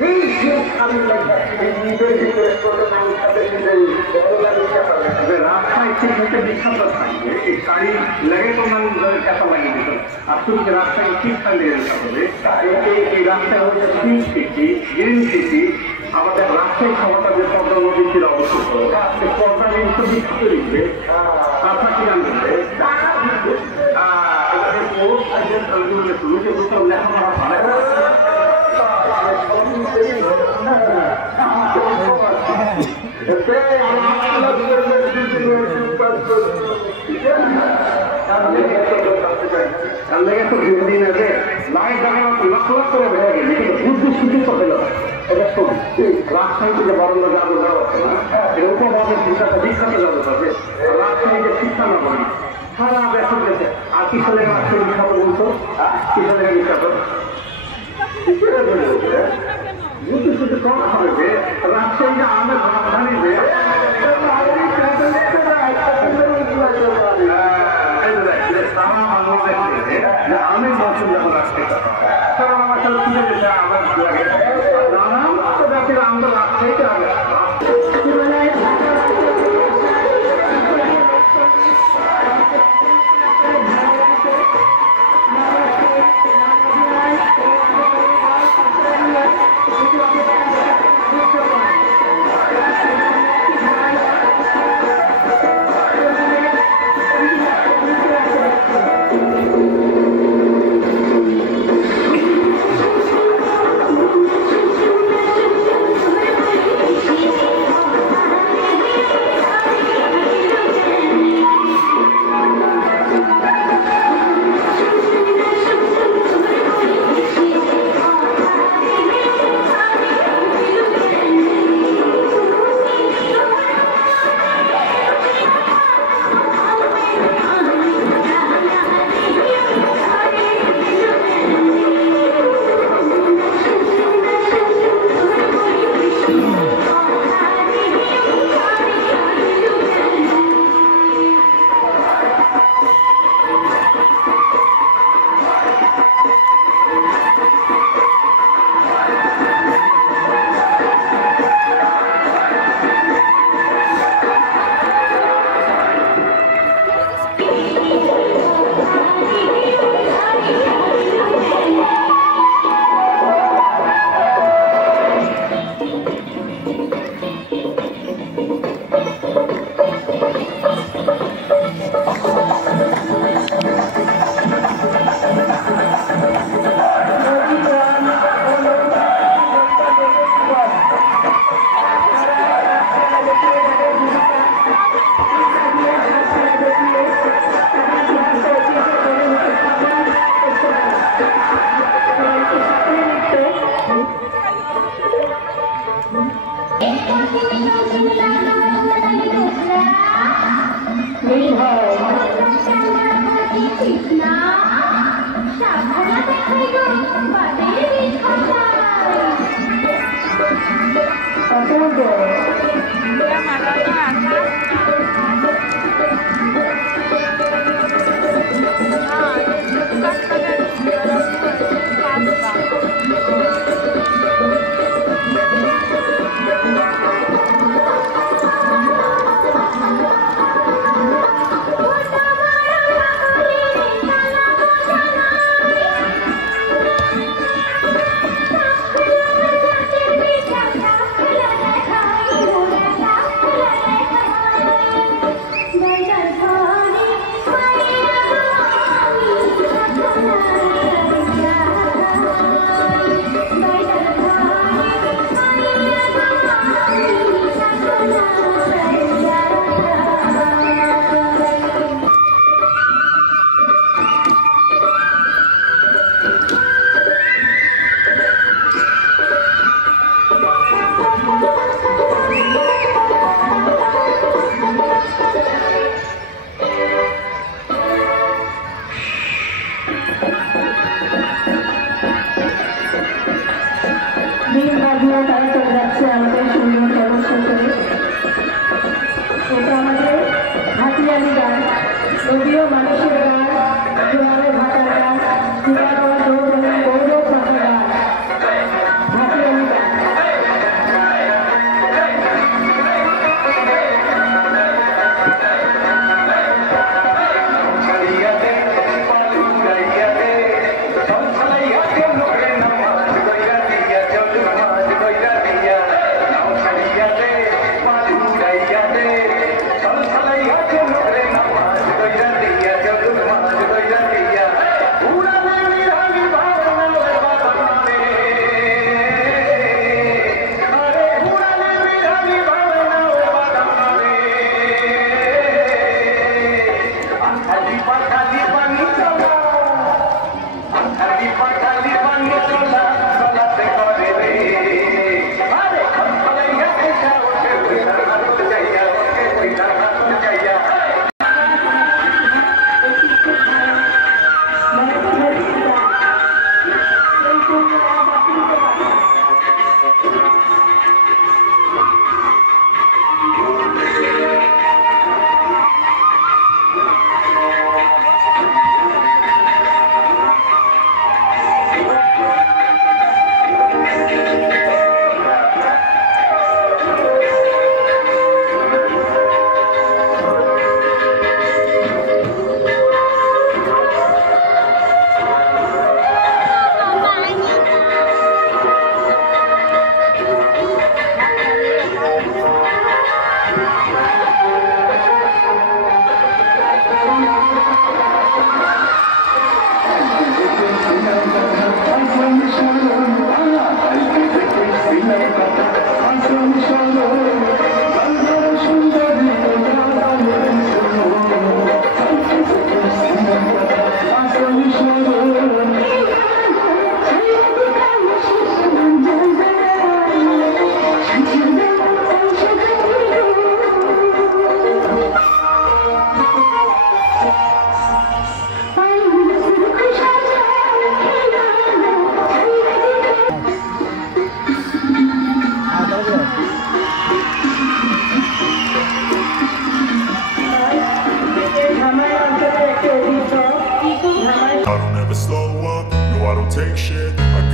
এই যে আমি নিজের ভিতরে মানুষ সাথে রাস্তায় ঠিক হচ্ছে বিখ্যাত থাকবে এই গাড়ি লেগে তো মানুষ কথা লাগিয়ে দিত আর তুমি যে রাস্তায় ঠিকঠাক লেগে দিতে হবে এই রাস্তায় হচ্ছে পিঙ্ক সিটি গ্রিন সিটি আমাদের রাস্তায় ক্ষমতা যে পদ্মা নদীর তীরে অবস্থিত আপনি পদ্মা নদী তো বিখ্যাত লিখবে আপনার কি জানবে লেখাপড়া পারে দিন আছে লাইট দেখানো লক্ষ লক্ষ করে ভেঙে গেছে কিন্তু বুদ্ধি সুযোগ হলো এটা শোন রাজশাহী থেকে বরন্দ যাবো যাওয়া এটা উপমহাদেশ বিখ্যাত বিখ্যাত যাবো তবে রাজশাহী যে শিক্ষা না করি সারা বেসন গেছে আর কিশোরের রাজশাহী বিখ্যাত বলতো কিশোরের বিখ্যাত বুদ্ধি সুযোগ কম হবে রাজশাহী যে আমের রাজধানী যে আমি মৌসুম যখন রাখতে তখন আমার সাথে তুলে যেতে আমার লাগে নানান জাতির আমরা রাখতে হবে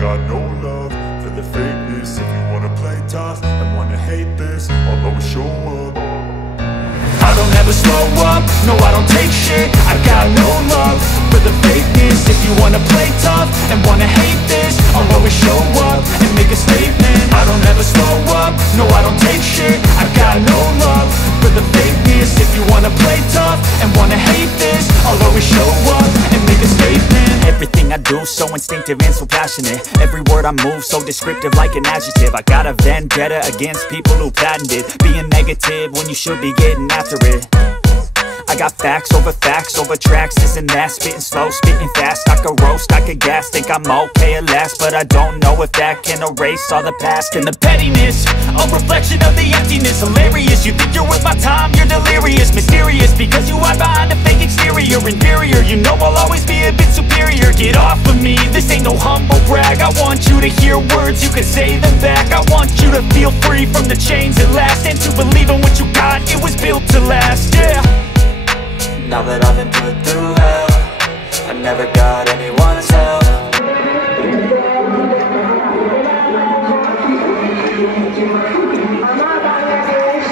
got no love for the fakeness. If you wanna play tough and wanna hate this, I'll always show up. I don't ever slow up, no I don't take shit. I got no love for the fakeness. If you wanna play tough and wanna hate this, I'll always show up and make a statement. I don't ever slow up, no I don't take shit. I got no love for the fakeness. If you wanna play tough and wanna hate this, I'll always show up and make a statement. Everything I do so instinctive and so passionate. Every word I move so descriptive like an adjective. I got a vendetta against people who patented being negative when you should be getting after it. I got facts over tracks, this and that. Spitting slow, spitting fast, I could roast, I could gas. Think I'm okay at last, but I don't know if that can erase all the past. And the pettiness, a reflection of the emptiness. Hilarious, you think you're worth my time, you're delirious. Mysterious, because you hide behind a fake exterior. Inferior, you know I'll always be a bit superior. Get off of me, this ain't no humble brag. I want you to hear words, you can say them back. I want you to feel free from the chains at last, and to believe in what you got, it was built to last, yeah. Now that I've been put through hell, I never got anyone's help. আমার বাংলাদেশ,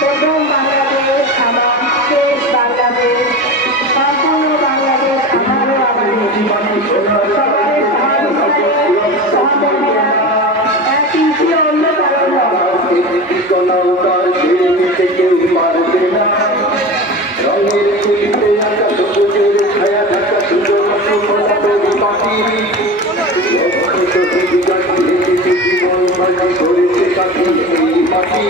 প্রথম বাংলাদেশ, আমার শেষ বাংলাদেশ, সম্পূর্ণ বাংলাদেশ আমারও আমাদের। সবাই সহযোগিতা, এক ইঞ্চি অন্য কারণ রঙের কুলিতে আঁকা সবুজের ছায়া ঢাকা সুন্দর পাখি জীবন মাঝে করেছে কাঠি এই মাটি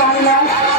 বাংলা